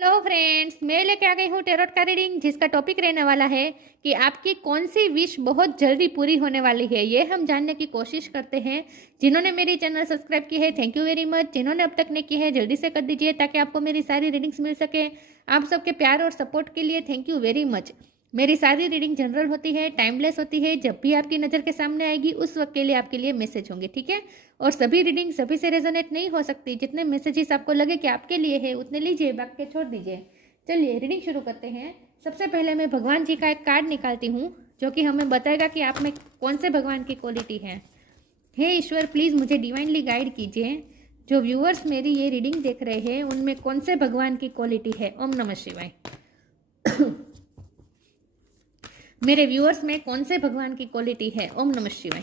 Hello friends, मैं लेके आ गई हूँ टेरोट का रीडिंग जिसका टॉपिक रहने वाला है कि आपकी कौन सी विश बहुत जल्दी पूरी होने वाली है। ये हम जानने की कोशिश करते हैं। जिन्होंने मेरी चैनल सब्सक्राइब की है, थैंक यू वेरी मच। जिन्होंने अब तक नहीं की है, जल्दी से कर दीजिए ताकि आपको मेरी सारी रीडिंग्स मिल सके। आप सबके प्यार और सपोर्ट के लिए थैंक यू वेरी मच। मेरी सारी रीडिंग जनरल होती है, टाइमलेस होती है। जब भी आपकी नज़र के सामने आएगी उस वक्त के लिए आपके लिए मैसेज होंगे, ठीक है। और सभी रीडिंग सभी से रेजोनेट नहीं हो सकती। जितने मैसेजेस आपको लगे कि आपके लिए है उतने लीजिए, बाकी छोड़ दीजिए। चलिए रीडिंग शुरू करते हैं। सबसे पहले मैं भगवान जी का एक कार्ड निकालती हूँ जो कि हमें बताएगा कि आप में कौन से भगवान की क्वालिटी है। हे ईश्वर, प्लीज़ मुझे डिवाइनली गाइड कीजिए। जो व्यूअर्स मेरी ये रीडिंग देख रहे हैं उनमें कौन से भगवान की क्वालिटी है। ओम नमः शिवाय। मेरे व्यूअर्स में कौन से भगवान की क्वालिटी है। ओम नमः शिवाय।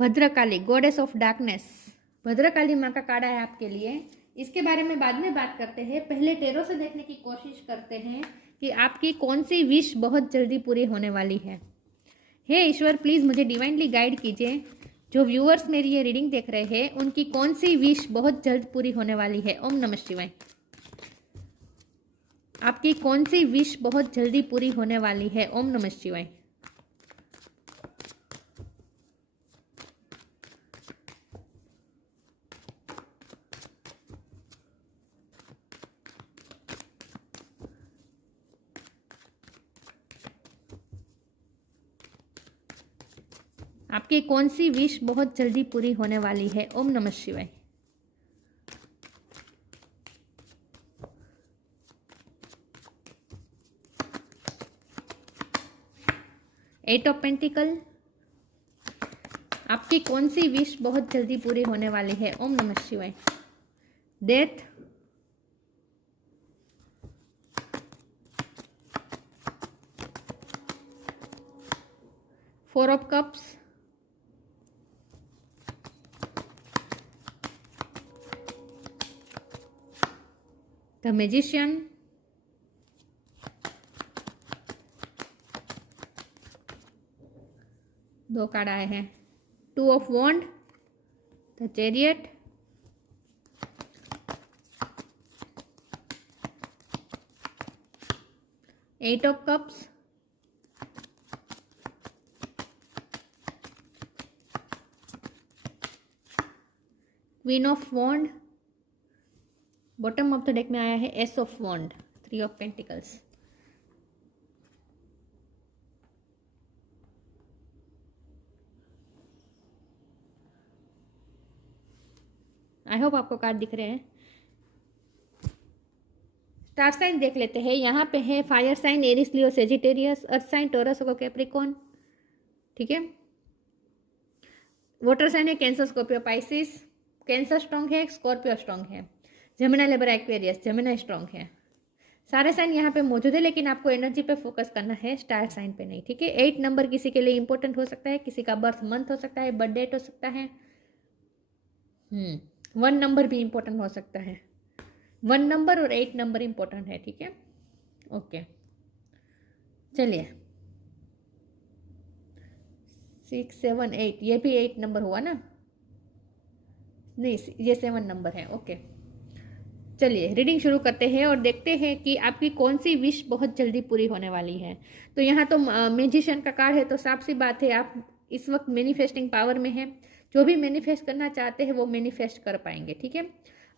Bhadrakali, goddess of darkness. Bhadrakali माँ का कार्ड है आपके लिए। इसके बारे में बाद में बात करते हैं। पहले टेरो से देखने की कोशिश करते हैं कि आपकी कौन सी विश बहुत जल्दी पूरी होने वाली है। हे ईश्वर, प्लीज़ मुझे डिवाइनली गाइड कीजिए। जो व्यूअर्स मेरी ये रीडिंग देख रहे हैं उनकी कौन सी विश बहुत जल्द पूरी होने वाली है। ओम नमः शिवाय। आपकी कौन सी विश बहुत जल्दी पूरी होने वाली है। ओम नमः शिवाय। आपकी कौन सी विश बहुत जल्दी पूरी होने वाली है। ओम नमः शिवाय। Eight of pentacle. आपकी कौन सी विश बहुत जल्दी पूरी होने वाली है। ओम नमः शिवाय। Death. Four of cups. The magician. दो कार्ड आए हैं। Two of wand, the chariot, eight of cups, queen of wand. Bottom of the deck में आया है ace of wand, three of pentacles. I hope आपको कार्ड दिख रहे हैं। स्टार साइन देख लेते हैं। यहाँ पे है fire sign Aries Leo Sagittarius, earth sign Taurus और कैप्रिकॉन, ठीक है। वाटर साइन है Cancer Scorpio Pisces. Cancer strong है, स्कॉर्पियो स्ट्रॉन्ग है। Gemini Libra Aquarius, Gemini strong है। सारे साइन यहाँ पे मौजूद है लेकिन आपको एनर्जी पे फोकस करना है, स्टार साइन पे नहीं, ठीक है। 8 नंबर किसी के लिए इंपॉर्टेंट हो सकता है, किसी का बर्थ मंथ हो सकता है, बर्थ डेट हो सकता है। 1 नंबर भी इंपॉर्टेंट हो सकता है। 1 नंबर और 8 नंबर इंपॉर्टेंट है, ठीक है। ओके, चलिए 6 7 8, ये भी 8 नंबर हुआ ना? नहीं, ये 7 नंबर है। ओके, चलिए रीडिंग शुरू करते हैं और देखते हैं कि आपकी कौन सी विश बहुत जल्दी पूरी होने वाली है। तो यहाँ तो मैजिशियन का कार्ड है, तो साफ सी बात है आप इस वक्त मैनिफेस्टिंग पावर में है। जो भी मैनिफेस्ट करना चाहते हैं वो मैनिफेस्ट कर पाएंगे, ठीक है।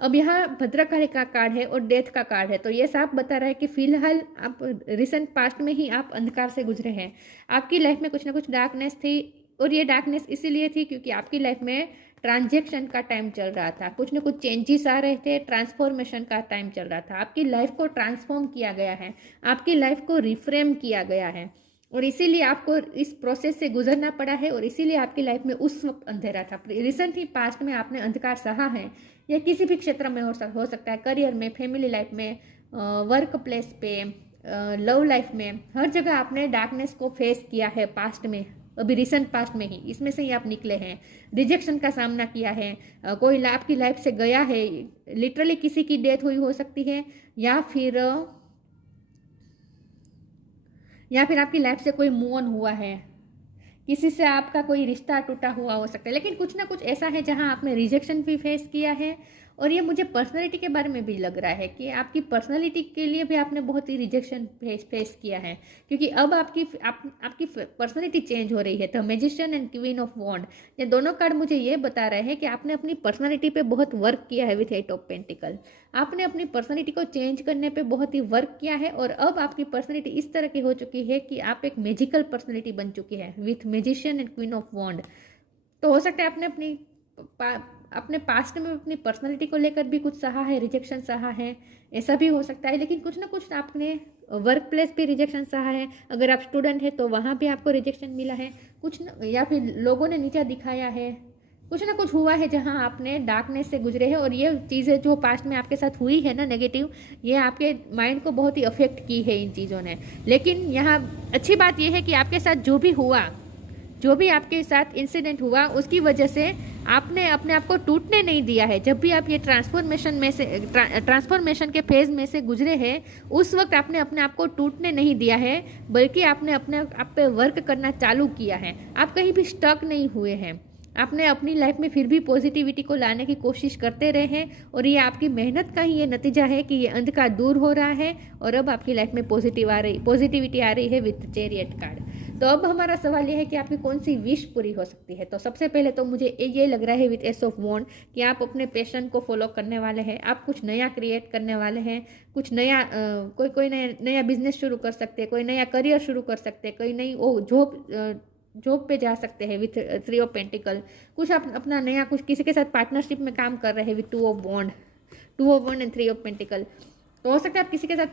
अब यहाँ भद्रकाली का कार्ड है और डेथ का कार्ड है, तो ये साफ बता रहा है कि फिलहाल आप रिसेंट पास्ट में ही आप अंधकार से गुजरे हैं। आपकी लाइफ में कुछ ना कुछ डार्कनेस थी और ये डार्कनेस इसीलिए थी क्योंकि आपकी लाइफ में ट्रांजैक्शन का टाइम चल रहा था, कुछ ना कुछ चेंजेस आ रहे थे, ट्रांसफॉर्मेशन का टाइम चल रहा था। आपकी लाइफ को ट्रांसफॉर्म किया गया है, आपकी लाइफ को रिफ्रेम किया गया है और इसीलिए आपको इस प्रोसेस से गुजरना पड़ा है और इसीलिए आपकी लाइफ में उस वक्त अंधेरा था। रिसेंटली पास्ट में आपने अंधकार सहा है, या किसी भी क्षेत्र में हो सकता है, करियर में, फैमिली लाइफ में, वर्क प्लेस पे, लव लाइफ में, हर जगह आपने डार्कनेस को फेस किया है पास्ट में अभी रिसेंट पास्ट में ही, इसमें से ही आप निकले हैं। रिजेक्शन का सामना किया है, कोई आपकी लाइफ से गया है, लिटरली किसी की डेथ हुई हो सकती है, या फिर आपकी लाइफ से कोई मूव ऑन हुआ है, किसी से आपका कोई रिश्ता टूटा हुआ हो सकता है। लेकिन कुछ ना कुछ ऐसा है जहां आपने रिजेक्शन भी फेस किया है। और ये मुझे पर्सनैलिटी के बारे में भी लग रहा है कि आपकी पर्सनैलिटी के लिए भी आपने बहुत ही रिजेक्शन फेस किया है, क्योंकि अब आपकी पर्सनैलिटी चेंज हो रही है। The magician and queen of wand, ये दोनों कार्ड मुझे ये बता रहे हैं कि आपने अपनी पर्सनैलिटी पे बहुत वर्क किया है विथ 8 ऑफ पेंटिकल। आपने अपनी पर्सनैलिटी को चेंज करने पे बहुत ही वर्क किया है और अब आपकी पर्सनैलिटी इस तरह की हो चुकी है कि आप एक मैजिकल पर्सनैलिटी बन चुकी है with magician and queen of wand. तो हो सकता है आपने अपने पास्ट में अपनी पर्सनैलिटी को लेकर भी कुछ सहा है, रिजेक्शन सहा है, ऐसा भी हो सकता है। लेकिन कुछ ना कुछ आपने वर्क प्लेस भी रिजेक्शन सहा है। अगर आप स्टूडेंट है तो वहाँ भी आपको रिजेक्शन मिला है कुछ न, या फिर लोगों ने नीचा दिखाया है, कुछ ना कुछ हुआ है जहाँ आपने डार्कनेस से गुजरे हैं। और ये चीज़ें जो पास्ट में आपके साथ हुई है ना नेगेटिव, ये आपके माइंड को बहुत ही अफेक्ट की है इन चीज़ों ने। लेकिन यहाँ अच्छी बात यह है कि आपके साथ जो भी आपके साथ इंसिडेंट हुआ उसकी वजह से आपने अपने आप को टूटने नहीं दिया है। जब भी आप ये ट्रांसफॉर्मेशन के फेज में से गुजरे हैं, उस वक्त आपने अपने आप को टूटने नहीं दिया है, बल्कि आपने अपने आप पे वर्क करना चालू किया है। आप कहीं भी स्टक नहीं हुए हैं, आपने अपनी लाइफ में फिर भी पॉजिटिविटी को लाने की कोशिश करते रहे हैं। और ये आपकी मेहनत का ही ये नतीजा है कि ये अंधकार दूर हो रहा है और अब आपकी लाइफ में पॉजिटिविटी आ रही है विथ चैरियट कार्ड। तो अब हमारा सवाल ये है कि आपकी कौन सी विश पूरी हो सकती है। तो सबसे पहले तो मुझे ये लग रहा है विथ एस ऑफ वॉन्ड कि आप अपने पैशन को फॉलो करने वाले हैं, आप कुछ नया क्रिएट करने वाले हैं, कुछ नया कोई नया बिजनेस शुरू कर सकते हैं, कोई नया करियर शुरू कर सकते हैं, कोई नई जॉब पे जा सकते हैं विथ 3 ऑफ पेंटिकल। कुछ आप अपना नया कुछ किसी के साथ पार्टनरशिप में काम कर रहे हैं with 2 of wand and 3 of pentacle. तो हो सकता है आप किसी के साथ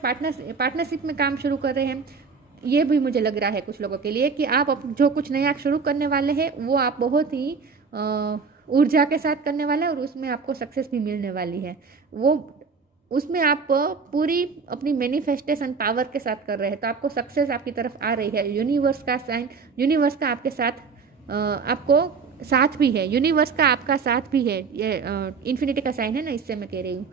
पार्टनरशिप में काम शुरू कर रहे हैं। ये भी मुझे लग रहा है कुछ लोगों के लिए कि आप जो कुछ नया शुरू करने वाले हैं वो आप बहुत ही ऊर्जा के साथ करने वाले हैं और उसमें आपको सक्सेस भी मिलने वाली है। उसमें आप पूरी अपनी मैनिफेस्टेशन पावर के साथ कर रहे हैं, तो आपको सक्सेस आपकी तरफ आ रही है। यूनिवर्स का साइन, यूनिवर्स का आपके साथ आपको साथ भी है, यूनिवर्स का आपका साथ भी है। ये इन्फिनिटी का साइन है ना, इससे मैं कह रही हूँ।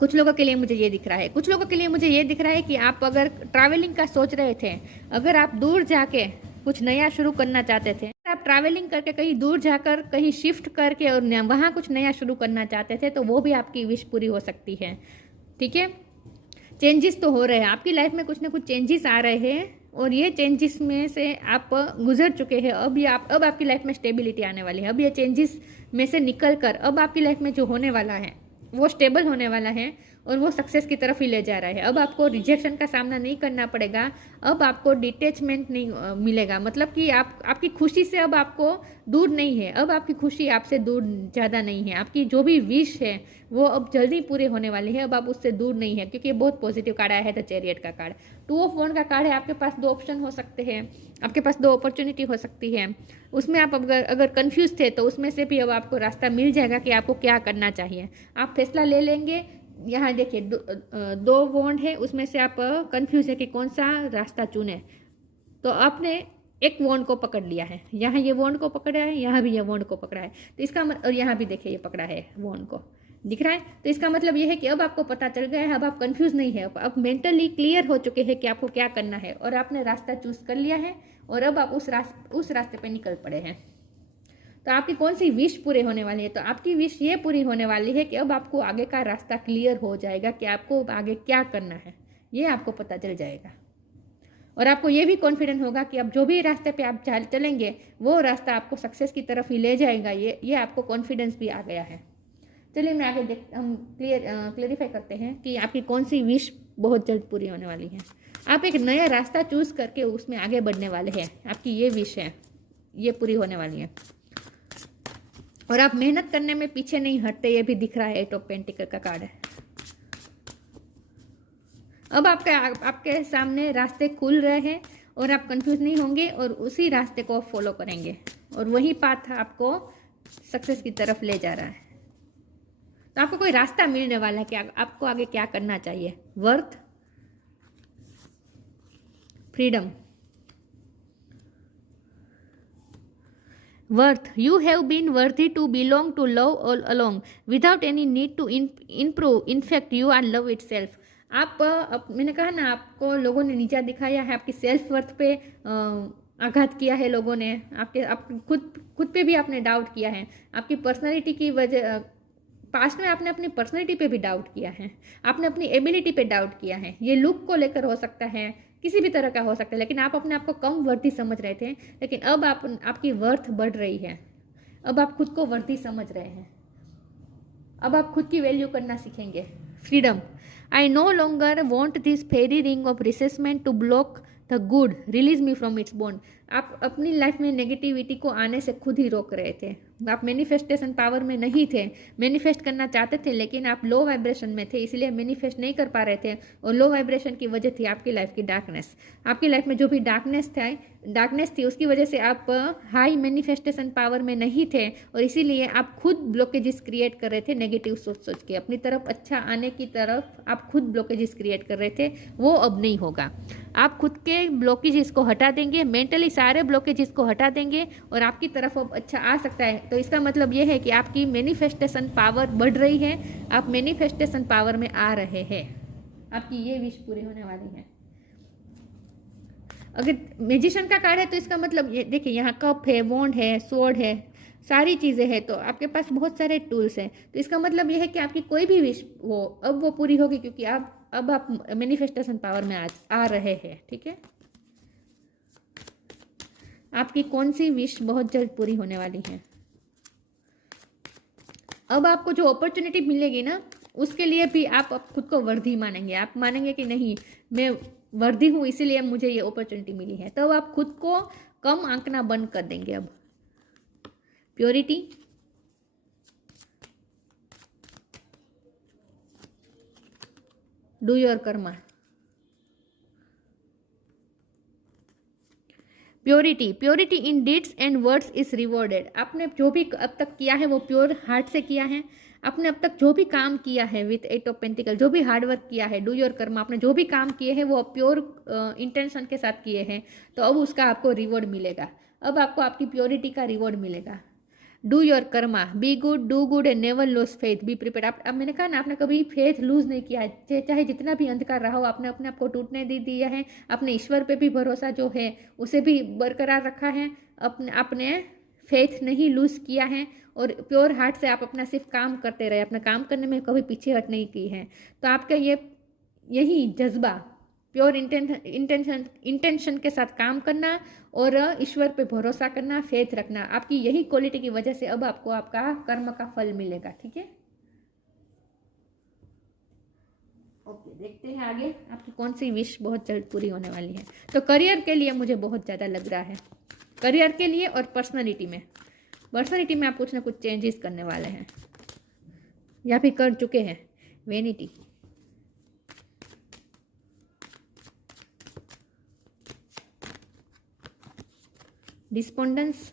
कुछ लोगों के लिए मुझे ये दिख रहा है, कुछ लोगों के लिए मुझे ये दिख रहा है कि आप अगर ट्रैवलिंग का सोच रहे थे, अगर आप दूर जाके कुछ नया शुरू करना चाहते थे, आप ट्रैवलिंग करके कहीं दूर जाकर कहीं शिफ्ट करके और वहाँ कुछ नया शुरू करना चाहते थे, तो वो भी आपकी विश पूरी हो सकती है। ठीक है, चेंजेस तो हो रहे हैं आपकी लाइफ में, कुछ ना कुछ चेंजेस आ रहे हैं और ये चेंजेस में से आप गुजर चुके हैं। अब आपकी लाइफ में स्टेबिलिटी आने वाली है। अब ये चेंजेस में से निकल कर अब आपकी लाइफ में जो होने वाला है वो स्टेबल होने वाला है और वो सक्सेस की तरफ ही ले जा रहा है। अब आपको रिजेक्शन का सामना नहीं करना पड़ेगा, अब आपको डिटैचमेंट नहीं मिलेगा। मतलब कि आपकी खुशी से अब आपको दूर नहीं है, अब आपकी खुशी आपसे दूर ज़्यादा नहीं है। आपकी जो भी विश है वो अब जल्दी पूरी होने वाली है, अब आप उससे दूर नहीं है, क्योंकि ये बहुत पॉजिटिव कार्ड आया है। द चैरियट का कार्ड, 2 ऑफ वॉन्ड का कार्ड है। आपके पास 2 ऑप्शन हो सकते हैं, आपके पास 2 अपॉर्चुनिटी हो सकती है। उसमें आप अगर कंफ्यूज थे तो उसमें से भी अब आपको रास्ता मिल जाएगा कि आपको क्या करना चाहिए। आप फैसला ले लेंगे। यहाँ देखिए 2 वॉन्ड है, उसमें से आप कंफ्यूज है कि कौन सा रास्ता चुने। तो आपने एक वॉन्ड को पकड़ लिया है, यहाँ ये वॉन्ड को पकड़ा है, यहाँ भी ये वॉन्ड को पकड़ा है, तो इसका और यहाँ भी देखिए ये पकड़ा है वॉन्ड को, दिख रहा है। तो इसका मतलब ये है कि अब आपको पता चल गया है, अब आप कंफ्यूज नहीं है, अब मेंटली क्लियर हो चुके हैं कि आपको क्या करना है और आपने रास्ता चूज कर लिया है और अब आप उस रास्ते पे निकल पड़े हैं। तो आपकी कौन सी विश पूरे होने वाली है? तो आपकी विश ये पूरी होने वाली है कि अब आपको आगे का रास्ता क्लियर हो जाएगा कि आपको आगे क्या करना है, ये आपको पता चल जाएगा। और आपको ये भी कॉन्फिडेंट होगा कि अब जो भी रास्ते पे आप चलेंगे वो रास्ता आपको सक्सेस की तरफ ही ले जाएगा। ये आपको कॉन्फिडेंस भी आ गया है। चलिए मैं आगे हम क्लियरिफाई करते हैं कि आपकी कौन सी विश बहुत जल्द पूरी होने वाली है। आप एक नया रास्ता चूज करके उसमें आगे बढ़ने वाले हैं, आपकी ये विश है, ये पूरी होने वाली है। और आप मेहनत करने में पीछे नहीं हटते, ये भी दिख रहा है। 8 ऑफ पेंटिकल का कार्ड है। अब आपके सामने रास्ते खुल रहे हैं और आप कंफ्यूज नहीं होंगे और उसी रास्ते को फॉलो करेंगे और वही पाथ आपको सक्सेस की तरफ ले जा रहा है। तो आपको कोई रास्ता मिलने वाला है कि आपको आगे क्या करना चाहिए। Worth, freedom, worth. You have been worthy to belong to love all along without any need to improve. In fact, you are love itself. मैंने कहा ना, आपको लोगों ने नीचा दिखाया है, आपकी सेल्फ वर्थ पे आघात किया है लोगों ने, आप खुद पे भी आपने डाउट किया है, आपकी पर्सनालिटी की वजह, पास्ट में आपने अपनी पर्सनालिटी पे भी डाउट किया है, आपने अपनी एबिलिटी पे डाउट किया है। ये लुक को लेकर हो सकता है, किसी भी तरह का हो सकता है, लेकिन आप अपने आप को कम वर्दी समझ रहे थे, लेकिन अब आपकी वर्थ बढ़ रही है। अब आप खुद को वर्दी समझ रहे हैं, अब आप खुद की वैल्यू करना सीखेंगे। Freedom. I no longer want this fairy ring of resentment to block the good, release me from its bond. आप अपनी लाइफ में नेगेटिविटी को आने से खुद ही रोक रहे थे। आप मैनिफेस्टेशन पावर में नहीं थे, मैनिफेस्ट करना चाहते थे, लेकिन आप लो वाइब्रेशन में थे, इसलिए मैनिफेस्ट नहीं कर पा रहे थे। और लो वाइब्रेशन की वजह थी आपकी लाइफ की डार्कनेस। आपकी लाइफ में जो भी डार्कनेस थी उसकी वजह से आप हाई मैनिफेस्टेशन पावर में नहीं थे, और इसीलिए आप खुद ब्लॉकेजेस क्रिएट कर रहे थे नेगेटिव सोच के। अपनी तरफ अच्छा आने की तरफ आप खुद ब्लॉकेजेस क्रिएट कर रहे थे, वो अब नहीं होगा। आप खुद के ब्लॉकेजेस को हटा देंगे, मेंटली सारे ब्लॉकेजेस को हटा देंगे, और आपकी तरफ अब अच्छा आ सकता है। तो इसका मतलब ये है कि आपकी मैनिफेस्टेशन पावर बढ़ रही है, आप मैनिफेस्टेशन पावर में आ रहे हैं, आपकी ये विश पूरी होने वाली है। अगर मैजिशियन का कार्ड है तो इसका मतलब ये देखिए, यहाँ कप है, वॉन्ड है, स्वॉर्ड है, सारी चीज़ें हैं, तो आपके पास बहुत सारे टूल्स हैं। तो इसका मतलब ये है कि आपकी कोई भी विश हो अब वो पूरी होगी, क्योंकि अब आप मैनिफेस्टेशन पावर में आ रहे हैं। ठीक है, आपकी कौन सी विश बहुत जल्द पूरी होने वाली है। अब आपको जो अपॉर्चुनिटी मिलेगी ना, उसके लिए भी आप खुद को वर्दी मानेंगे। आप मानेंगे कि नहीं, मैं वर्दी हूँ, इसीलिए मुझे ये अपॉर्चुनिटी मिली है। तब आप खुद को कम आंकना बंद कर देंगे। अब purity, do your Karma. Purity in deeds and words is rewarded. आपने जो भी अब तक किया है वो प्योर हार्ट से किया है। आपने अब तक जो भी काम किया है विथ 8 ऑफ पेंटिकल, जो भी हार्ड वर्क किया है, डू योर कर्मा, आपने जो भी काम किए हैं वो प्योर इंटेंशन के साथ किए हैं, तो अब उसका आपको रिवॉर्ड मिलेगा। अब आपको आपकी प्योरिटी का रिवॉर्ड मिलेगा। Do your Karma, be good, do good and never lose faith, be prepare. अब मैंने कहा ना, आपने कभी फेथ लूज नहीं किया है, चाहे जितना भी अंधकार रहा हो, आपने अपने आप को टूटने नहीं दिया है। अपने ईश्वर पे भी भरोसा जो है उसे भी बरकरार रखा है, अपने फेथ नहीं लूज किया है, और प्योर हार्ट से आप अपना सिर्फ काम करते रहे, अपना काम करने में कभी पीछे हट नहीं की है। तो आपका यही जज्बा, प्योर इंटेंशन के साथ काम करना और ईश्वर पे भरोसा करना, फेथ रखना, आपकी यही क्वालिटी की वजह से अब आपको आपका कर्म का फल मिलेगा। ठीक है, ओके, देखते हैं आगे आपकी कौन सी विश बहुत जल्द पूरी होने वाली है। तो करियर के लिए मुझे बहुत ज़्यादा लग रहा है, करियर के लिए और पर्सनालिटी में आप कुछ ना कुछ चेंजेस करने वाले हैं, या फिर कर चुके हैं। Vanity, despondence,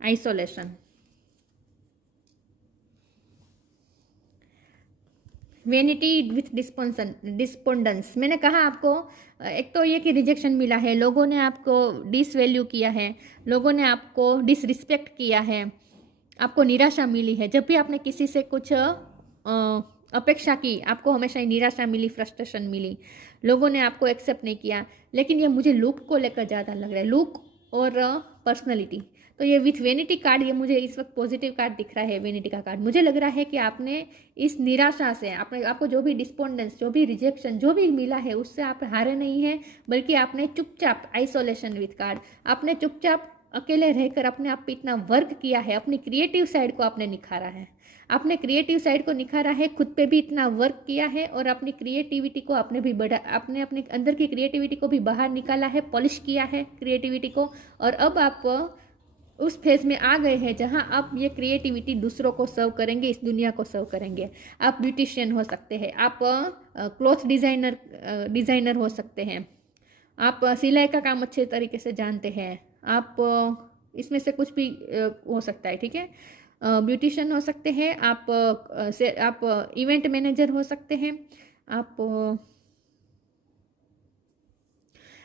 isolation, vanity with despondence. मैंने कहा आपको, एक तो ये कि रिजेक्शन मिला है, लोगों ने आपको डिसवैल्यू किया है, लोगों ने आपको डिसरिस्पेक्ट किया है, आपको निराशा मिली है। जब भी आपने किसी से कुछ अपेक्षा की, आपको हमेशा ही निराशा मिली, फ्रस्ट्रेशन मिली, लोगों ने आपको एक्सेप्ट नहीं किया। लेकिन ये मुझे लुक को लेकर ज़्यादा लग रहा है, लुक और पर्सनैलिटी। तो ये विथ वेनिटी कार्ड, ये मुझे इस वक्त पॉजिटिव कार्ड दिख रहा है। वेनिटी का कार्ड मुझे लग रहा है कि आपने इस निराशा से, आपको जो भी डिस्पोंडेंस, जो भी रिजेक्शन, जो भी मिला है, उससे आप हारे नहीं हैं, बल्कि आपने चुपचाप, आइसोलेशन विथ कार्ड, आपने चुपचाप अकेले रहकर अपने आप पे इतना वर्क किया है, अपनी क्रिएटिव साइड को आपने निखारा है, आपने क्रिएटिव साइड को निखारा है, खुद पे भी इतना वर्क किया है, और अपनी क्रिएटिविटी को आपने भी बढ़ा, आपने अपने अंदर की क्रिएटिविटी को भी बाहर निकाला है, पॉलिश किया है क्रिएटिविटी को। और अब आप उस फेज में आ गए हैं जहां आप ये क्रिएटिविटी दूसरों को सर्व करेंगे, इस दुनिया को सर्व करेंगे। आप ब्यूटिशियन हो सकते हैं, आप क्लॉथ डिज़ाइनर हो सकते हैं, आप सिलाई का काम अच्छे तरीके से जानते हैं, आप इसमें से कुछ भी हो सकता है। ठीक है, ब्यूटिशियन हो सकते हैं, आप इवेंट मैनेजर हो सकते हैं,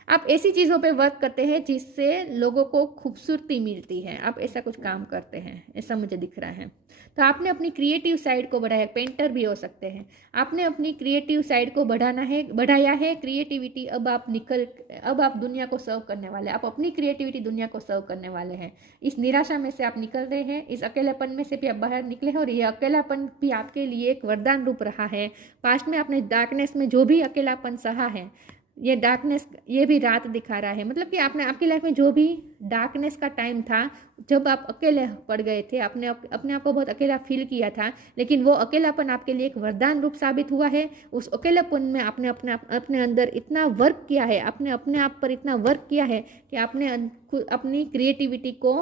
आप ऐसी चीज़ों पे वर्क करते हैं जिससे लोगों को खूबसूरती मिलती है, आप ऐसा कुछ काम करते हैं, ऐसा मुझे दिख रहा है। तो आपने अपनी क्रिएटिव साइड को बढ़ाया, पेंटर भी हो सकते हैं, आपने अपनी क्रिएटिव साइड को बढ़ाया है क्रिएटिविटी। अब आप दुनिया को सर्व करने वाले हैं, आप अपनी क्रिएटिविटी दुनिया को सर्व करने वाले हैं। इस निराशा में से आप निकल रहे हैं, इस अकेलेपन में से भी आप बाहर निकले हैं, और ये अकेलापन भी आपके लिए एक वरदान रूप रहा है। पास्ट में आपने डार्कनेस में जो भी अकेलापन सहा है, ये डार्कनेस, ये भी रात दिखा रहा है। मतलब कि आपने आपकी लाइफ में जो भी डार्कनेस का टाइम था, जब आप अकेले पड़ गए थे, आपने अपने आप को बहुत अकेला फील किया था, लेकिन वो अकेलापन आपके लिए एक वरदान रूप साबित हुआ है। उस अकेलापन में आपने अपने अंदर इतना वर्क किया है, आपने अपने आप पर इतना वर्क किया है कि आपने अपनी क्रिएटिविटी को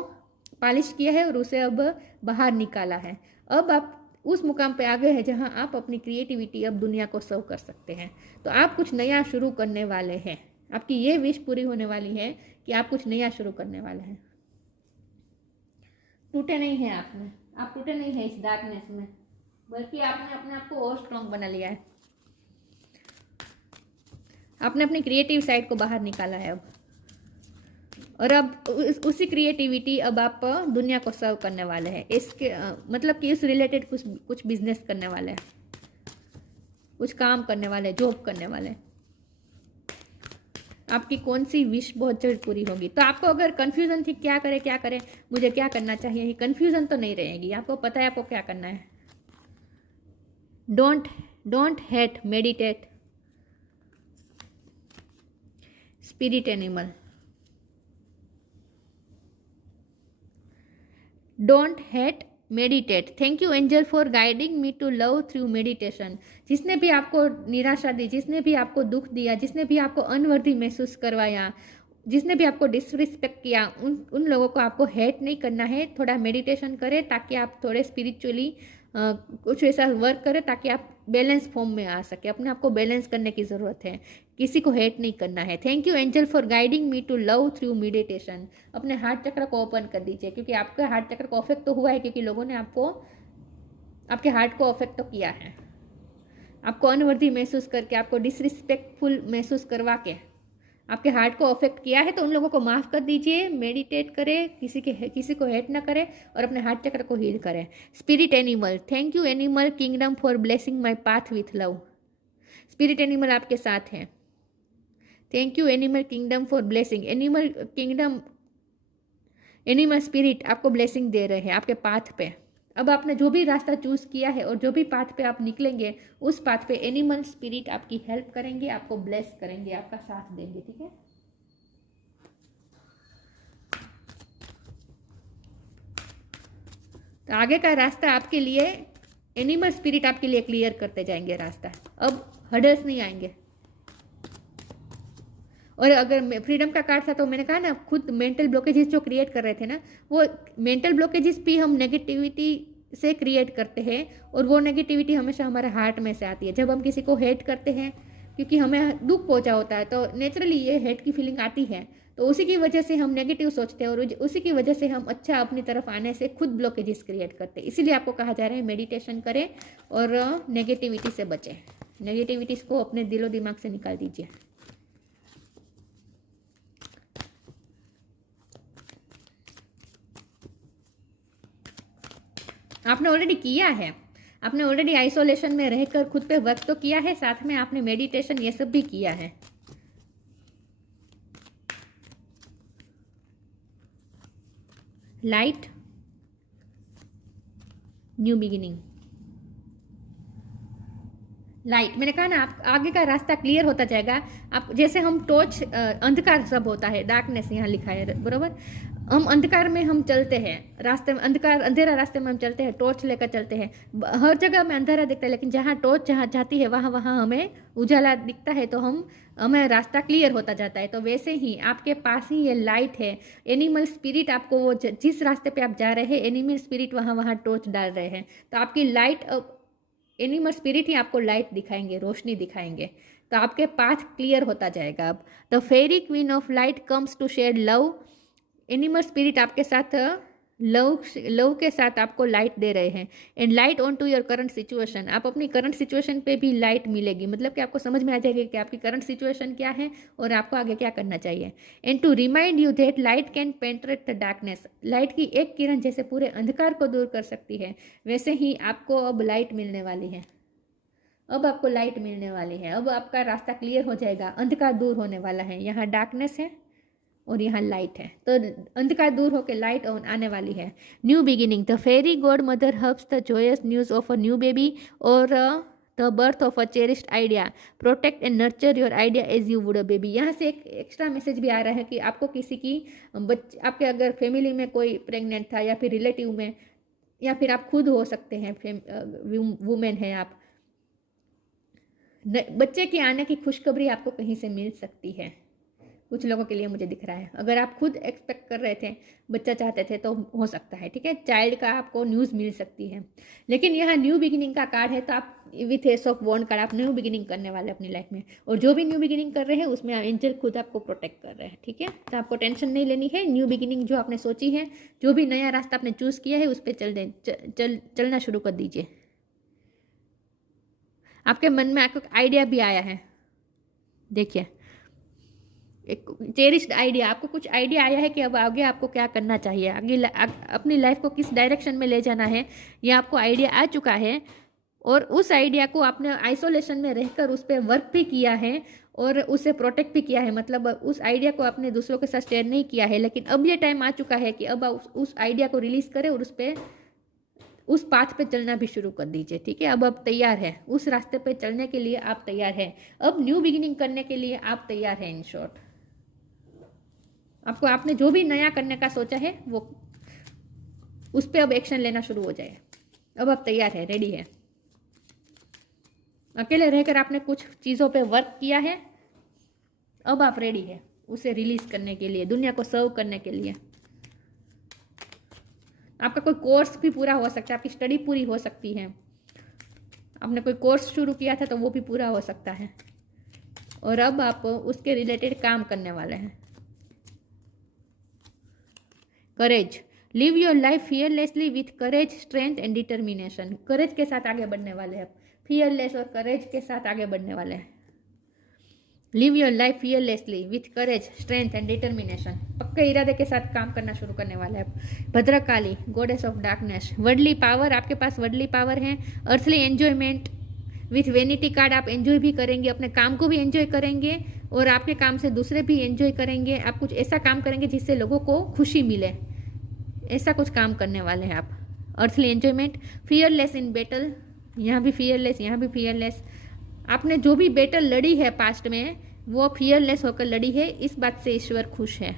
पॉलिश किया है और उसे अब बाहर निकाला है। अब आप उस मुकाम पे आ गए हैं जहां आप अपनी क्रिएटिविटी अब दुनिया को सर्व कर सकते हैं। तो आप कुछ नया शुरू करने वाले हैं, आपकी ये विश पूरी होने वाली है कि आप कुछ नया शुरू करने वाले हैं। टूटे नहीं हैं आप टूटे नहीं हैं इस डार्कनेस में, बल्कि आपने अपने आप को और स्ट्रॉन्ग बना लिया है। आपने अपनी क्रिएटिव साइड को बाहर निकाला है अब, और अब उसी क्रिएटिविटी अब आप दुनिया को सर्व करने वाले हैं। इसके मतलब कि उस रिलेटेड कुछ बिजनेस करने वाले हैं, कुछ काम करने वाले, जॉब करने वाले। आपकी कौन सी विश बहुत जल्द पूरी होगी। तो आपको अगर कंफ्यूजन थी क्या करें मुझे क्या करना चाहिए, ये कंफ्यूजन तो नहीं रहेगी, आपको पता है आपको क्या करना है। Don't hate, meditate, spirit animal. Don't hate, meditate. Thank you angel for guiding me to love through meditation. जिसने भी आपको निराशा दी, जिसने भी आपको दुख दिया, जिसने भी आपको अनवर्दी महसूस करवाया, जिसने भी आपको डिसरिस्पेक्ट किया, उन लोगों को आपको हेट नहीं करना है। थोड़ा मेडिटेशन करें ताकि आप थोड़े स्पिरिचुअली कुछ ऐसा वर्क करें ताकि आप बैलेंस फॉर्म में आ सके। अपने आप को बैलेंस करने की ज़रूरत है, किसी को हेट नहीं करना है। Thank you angel for guiding me to love through meditation. अपने हार्ट चक्र को ओपन कर दीजिए, क्योंकि आपका हार्ट चक्र को अफेक्ट तो हुआ है, क्योंकि लोगों ने आपके हार्ट को अफेक्ट तो किया है। आपको अनवर्दी महसूस करके, आपको डिसरिस्पेक्टफुल महसूस करवा के आपके हार्ट को अफेक्ट किया है, तो उन लोगों को माफ़ कर दीजिए। मेडिटेट करें, किसी को हेट ना करें और अपने हार्ट चक्र को हील करें। Spirit animal, thank you animal kingdom for blessing my path with love. Spirit animal आपके साथ हैं। Thank you animal kingdom for blessing. Animal spirit आपको ब्लेसिंग दे रहे हैं आपके पाथ पे। अब आपने जो भी रास्ता चूज किया है और जो भी पाथ पे आप निकलेंगे, उस पाथ पे एनिमल स्पिरिट आपकी हेल्प करेंगे, आपको ब्लेस करेंगे, आपका साथ देंगे। ठीक है, तो आगे का रास्ता आपके लिए एनिमल स्पिरिट आपके लिए क्लियर करते जाएंगे रास्ता। अब हर्डल्स नहीं आएंगे। और अगर फ्रीडम का कार्ड था तो मैंने कहा ना, खुद मेंटल ब्लॉकेजेस जो क्रिएट कर रहे थे ना, वो मेंटल ब्लॉकेजेस भी हम नेगेटिविटी से क्रिएट करते हैं, और वो नेगेटिविटी हमेशा हमारे हार्ट में से आती है। जब हम किसी को हेट करते हैं, क्योंकि हमें दुख पहुंचा होता है, तो नेचुरली ये हेट की फीलिंग आती है। तो उसी की वजह से हम नेगेटिव सोचते हैं, और उसी की वजह से हम अच्छा अपनी तरफ आने से खुद ब्लॉकेजेस क्रिएट करते हैं। इसीलिए आपको कहा जा रहा है मेडिटेशन करें और नेगेटिविटी से बचें। नेगेटिविटीज़ को अपने दिलो दिमाग से निकाल दीजिए। आपने ऑलरेडी किया है, आपने ऑलरेडी आइसोलेशन में रहकर खुद पे वर्क तो किया है, साथ में आपने मेडिटेशन ये सब भी किया है। Light, new beginning. लाइट, मैंने कहा ना, आप आगे का रास्ता क्लियर होता जाएगा। आप जैसे हम टॉर्च, अंधकार सब होता है, डार्कनेस यहाँ लिखा है बरोबर। हम अंधकार में हम चलते हैं, रास्ते में अंधेरा रास्ते में हम चलते हैं, टॉर्च लेकर चलते हैं। हर जगह हमें अंधेरा दिखता है, लेकिन जहाँ टॉर्च जहाँ जाती है वहाँ हमें उजाला दिखता है, तो हमें रास्ता क्लियर होता जाता है। तो वैसे ही आपके पास ही ये लाइट है। एनिमल स्पिरिट आपको वो जिस रास्ते पे आप जा रहे हैं, एनिमल स्पिरिट वहाँ टॉर्च डाल रहे हैं। तो आपकी लाइट, एनिमल स्पिरिट ही आपको लाइट दिखाएंगे, रोशनी दिखाएंगे। तो आपके पाथ क्लियर होता जाएगा। अब the fairy queen of light comes to share love. Animal spirit आपके साथ लव के साथ आपको लाइट दे रहे हैं। And light on to your current situation, आप अपनी करंट सिचुएशन पे भी लाइट मिलेगी, मतलब कि आपको समझ में आ जाएगी कि आपकी करंट सिचुएशन क्या है और आपको आगे क्या करना चाहिए। And to remind you that light can penetrate the darkness, light की एक किरण जैसे पूरे अंधकार को दूर कर सकती है, वैसे ही आपको अब लाइट मिलने वाली है। अब आपको लाइट मिलने वाली है, अब आपका रास्ता क्लियर हो जाएगा, अंधकार दूर होने वाला है। यहाँ डार्कनेस है और यहाँ लाइट है, तो अंधकार दूर होकर लाइट आने वाली है। New beginning, the fairy godmother hubs the joyous news of a new baby और the birth of a cherished idea, protect and nurture your idea as you would a baby. यहाँ से एक extra message भी आ रहा है कि आपको किसी की आपके अगर फैमिली में कोई प्रेग्नेंट था या फिर रिलेटिव में, या फिर आप खुद हो सकते हैं, वुमेन है आप, बच्चे के आने की खुशखबरी आपको कहीं से मिल सकती है। कुछ लोगों के लिए मुझे दिख रहा है, अगर आप खुद एक्सपेक्ट कर रहे थे, बच्चा चाहते थे, तो हो सकता है, ठीक है, चाइल्ड का आपको न्यूज़ मिल सकती है। लेकिन यहाँ न्यू बिगिनिंग का कार्ड है, तो आप with ace of wand card, आप न्यू बिगिनिंग करने वाले अपनी लाइफ में, और जो भी न्यू बिगिनिंग कर रहे हैं उसमें एंजल खुद आपको प्रोटेक्ट कर रहे हैं, ठीक है। तो आपको टेंशन नहीं लेनी है। न्यू बिगिनिंग जो आपने सोची है, जो भी नया रास्ता आपने चूज़ किया है, उस पर चलना शुरू कर दीजिए। आपके मन में आपको आइडिया भी आया है, देखिए, एक चेरिश्ड आइडिया, आपको कुछ आइडिया आया है कि अब आगे आपको क्या करना चाहिए, आगे अपनी लाइफ को किस डायरेक्शन में ले जाना है, ये आपको आइडिया आ चुका है। और उस आइडिया को आपने आइसोलेशन में रहकर उस पर वर्क भी किया है और उसे प्रोटेक्ट भी किया है, मतलब उस आइडिया को आपने दूसरों के साथ शेयर नहीं किया है। लेकिन अब ये टाइम आ चुका है कि अब उस आइडिया को रिलीज करें और उस पाथ पे चलना भी शुरू कर दीजिए, ठीक है। अब तैयार है, उस रास्ते पे चलने के लिए आप तैयार हैं, अब न्यू बिगिनिंग करने के लिए आप तैयार हैं। इन शॉर्ट, आपको आपने जो भी नया करने का सोचा है वो उस पर अब एक्शन लेना शुरू हो जाए। अब आप तैयार है, रेडी है। अकेले रहकर आपने कुछ चीज़ों पे वर्क किया है, अब आप रेडी है उसे रिलीज करने के लिए, दुनिया को सर्व करने के लिए। आपका कोई कोर्स भी पूरा हो सकता है, आपकी स्टडी पूरी हो सकती है, आपने कोई कोर्स शुरू किया था तो वो भी पूरा हो सकता है, और अब आप उसके रिलेटेड काम करने वाले हैं। Courage, live your life fearlessly with courage, strength and determination. Courage के साथ आगे बढ़ने वाले हैं, फियरलेस और करेज के साथ आगे बढ़ने वाले हैं। Live your life fearlessly with courage, strength and determination, पक्के इरादे के साथ काम करना शुरू करने वाले हैं। Bhadrakali, goddess of darkness, worldly power, आपके पास वर्डली पावर है। Earthly enjoyment with vanity card, आप एंजॉय भी करेंगे, अपने काम को भी एंजॉय करेंगे और आपके काम से दूसरे भी एंजॉय करेंगे। आप कुछ ऐसा काम करेंगे जिससे लोगों को खुशी मिले, ऐसा कुछ काम करने वाले हैं आप। अर्थली एंजॉयमेंट, फियरलेस इन बैटल, यहाँ भी फियरलेस, यहाँ भी फियरलेस। आपने जो भी बैटल लड़ी है पास्ट में, वो फियरलेस होकर लड़ी है, इस बात से ईश्वर खुश है।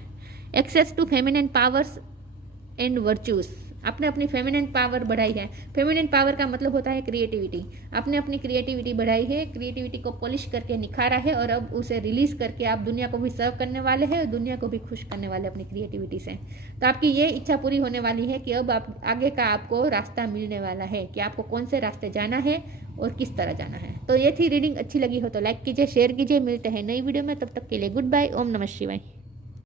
Access to feminine powers and virtues, आपने अपनी फेमिनिन पावर बढ़ाई है। फेमिनिन पावर का मतलब होता है क्रिएटिविटी, आपने अपनी क्रिएटिविटी बढ़ाई है, क्रिएटिविटी को पॉलिश करके निखारा है और अब उसे रिलीज करके आप दुनिया को भी सर्व करने वाले हैं और दुनिया को भी खुश करने वाले अपनी क्रिएटिविटी से। तो आपकी ये इच्छा पूरी होने वाली है कि अब आप आगे का आपको रास्ता मिलने वाला है कि आपको कौन से रास्ते जाना है और किस तरह जाना है। तो ये थी रीडिंग, अच्छी लगी हो तो लाइक कीजिए, शेयर कीजिए। मिलते हैं नई वीडियो में, तब तक के लिए गुड बाय, ओम नमः शिवाय।